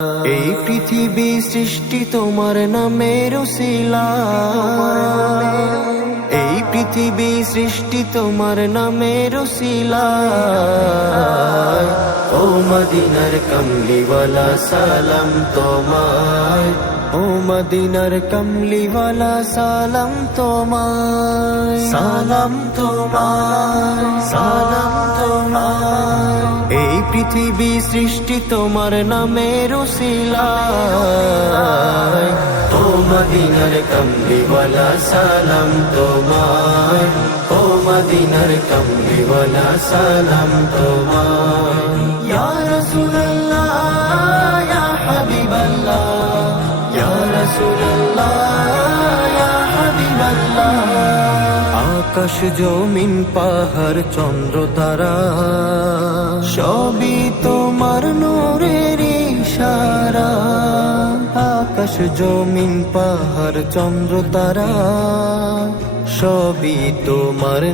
এই পৃথিবী সৃষ্টি তোমার নামের উসিলায়, এই পৃথিবী সৃষ্টি তোমার নামের উসিলায়। ও মদিনার কমলিওয়ালা সালাম তোমায়, ও মদিনার কমলিওয়ালা সালাম তোমায়, সালাম তোমায়, সালাম তোমায়। এই পৃথিবী সৃষ্টি তোমার নামের উসিলায়, ও মদিনার কমলিওয়ালা সালাম তোমায়, ও মদিনার কমলিওয়ালা সালাম তোমায়। ইয়া রাসূলুল্লাহ ইয়া হাবিবাল্লাহ, ইয়া রাসূলুল্লাহ ইয়া হাবিবাল্লাহ। আকাশ জমিন পাহাড় চন্দ্র তারা সবই তোমার নূরের ইশারা। আকাশ জমিন পাহাড় চন্দ্র তারা সবই তোমার